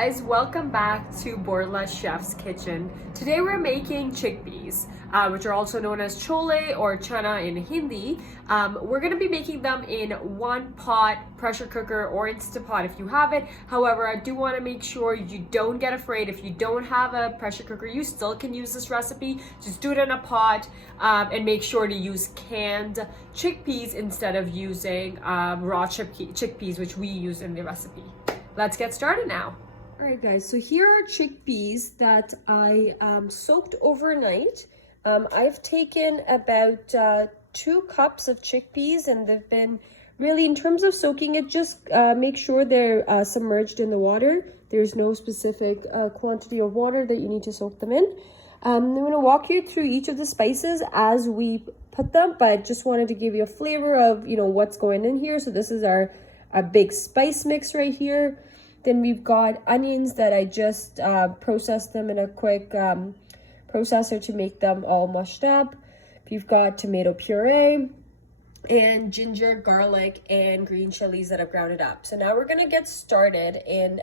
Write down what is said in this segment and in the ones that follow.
guys, welcome back to Borla Chef's Kitchen. Today we're making chickpeas, which are also known as chole or chana in Hindi. We're going to be making them in one pot, pressure cooker or Instant Pot if you have it. However, I do want to make sure you don't get afraid. If you don't have a pressure cooker, you still can use this recipe. Just do it in a pot and make sure to use canned chickpeas instead of using raw chickpeas, which we use in the recipe. Let's get started now. All right, guys, so here are chickpeas that I soaked overnight. I've taken about 2 cups of chickpeas, and they've been really, in terms of soaking it, just make sure they're submerged in the water. There's no specific quantity of water that you need to soak them in. I'm going to walk you through each of the spices as we put them, but just wanted to give you a flavor of, what's going in here. So this is our big spice mix right here. Then we've got onions that I just processed them in a quick processor to make them all mushed up. We've got tomato puree and ginger, garlic, and green chilies that I've ground up. So now we're going to get started in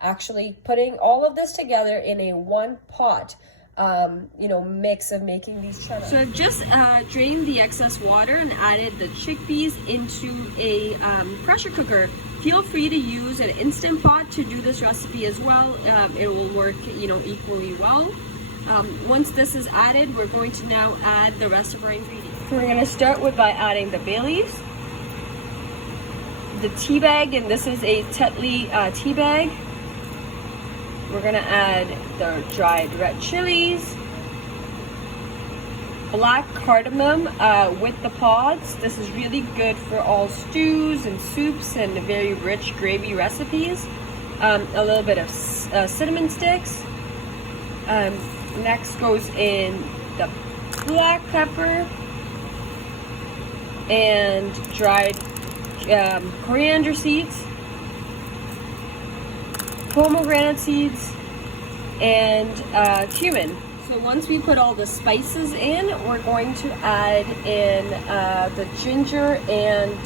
actually putting all of this together in a one pot mix of making these chana. So I've just drained the excess water and added the chickpeas into a pressure cooker. Feel free to use an Instant Pot to do this recipe as well. It will work, equally well. Once this is added, we're going to now add the rest of our ingredients. So we're going to start by adding the bay leaves, the tea bag, and this is a Tetley tea bag. We're going to add the dried red chilies, black cardamom with the pods. This is really good for all stews and soups and very rich gravy recipes. A little bit of cinnamon sticks. Next goes in the black pepper and dried coriander seeds, pomegranate seeds, and cumin. So once we put all the spices in, we're going to add in the ginger and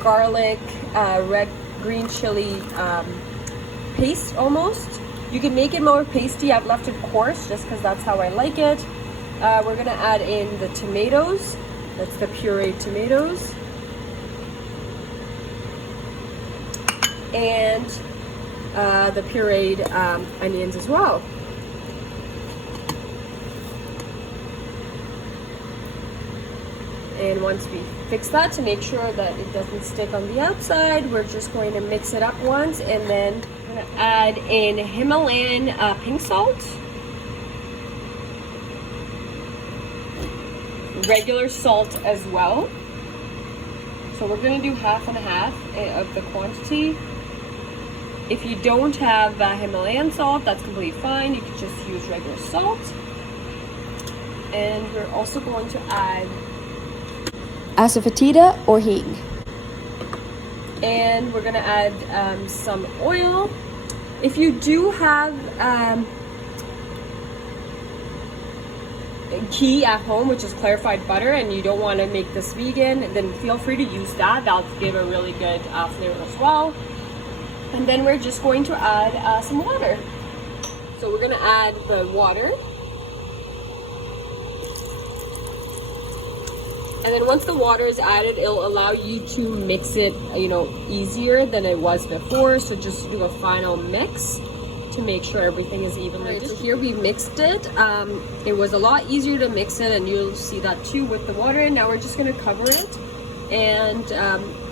garlic, green chili paste almost. You can make it more pasty. I've left it coarse just because that's how I like it. We're going to add in the tomatoes. That's the pureed tomatoes. And the pureed onions as well. And once we fix that to make sure that it doesn't stick on the outside, we're just going to mix it up once, and then we're going to add in Himalayan pink salt, regular salt as well. So we're going to do half and half of the quantity. If you don't have Himalayan salt, that's completely fine. You can just use regular salt. And we're also going to add asafoetida or hing. And we're going to add some oil. If you do have ghee at home, which is clarified butter, and you don't want to make this vegan, then feel free to use that. That'll give a really good flavor as well. And then we're just going to add some water. So we're going to add the water. And then once the water is added, it'll allow you to mix it, easier than it was before. So just do a final mix to make sure everything is evenly distributed. So here we mixed it. It was a lot easier to mix it, and you'll see that too with the water. And now we're just going to cover it. And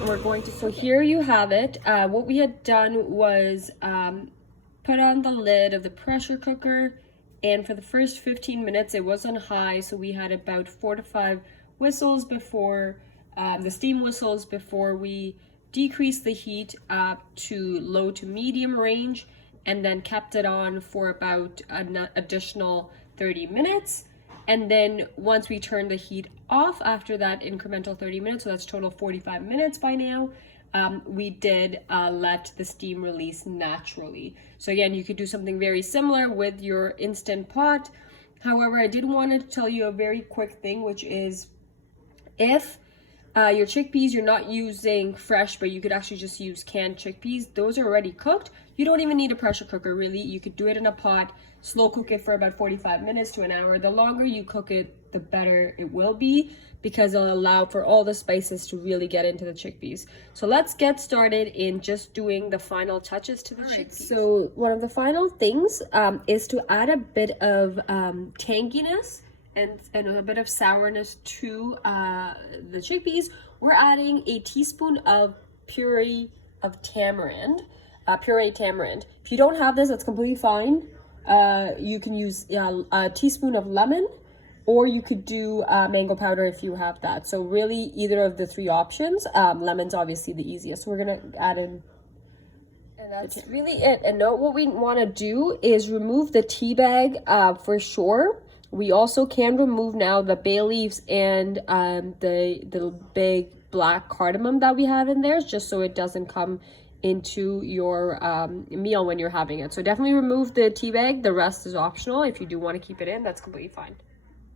we're going to, so here you have it. What we had done was put on the lid of the pressure cooker, and for the first 15 minutes it was on high, so we had about 4 to 5 whistles before the steam whistles before we decreased the heat up to low to medium range, and then kept it on for about an additional 30 minutes. And then once we turned the heat off after that incremental 30 minutes, so that's total 45 minutes by now, we did let the steam release naturally. So again, you could do something very similar with your Instant Pot. However, I did want to tell you a very quick thing, which is if your chickpeas you're not using fresh, but you could actually just use canned chickpeas, those are already cooked. You don't even need a pressure cooker, really. You could do it in a pot, slow cook it for about 45 minutes to an hour. The longer you cook it, the better it will be, because it'll allow for all the spices to really get into the chickpeas. So let's get started in just doing the final touches to the chickpeas. So one of the final things is to add a bit of tanginess and a bit of sourness to the chickpeas. We're adding a teaspoon of puree of tamarind, pureed tamarind. If you don't have this, that's completely fine. You can use a teaspoon of lemon, or you could do mango powder if you have that. So really either of the three options. Lemon's obviously the easiest. So we're gonna add in, and that's really it. And now what we wanna do is remove the tea bag for sure. We also can remove now the bay leaves and the big black cardamom that we have in there, just so it doesn't come into your meal when you're having it. So definitely remove the tea bag. The rest is optional. If you do want to keep it in, that's completely fine.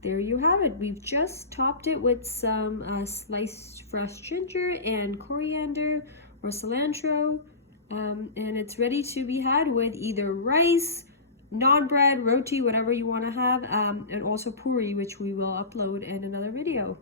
There you have it. We've just topped it with some sliced fresh ginger and coriander or cilantro, and it's ready to be had with either rice, naan bread, roti, whatever you want to have, and also puree, which we will upload in another video.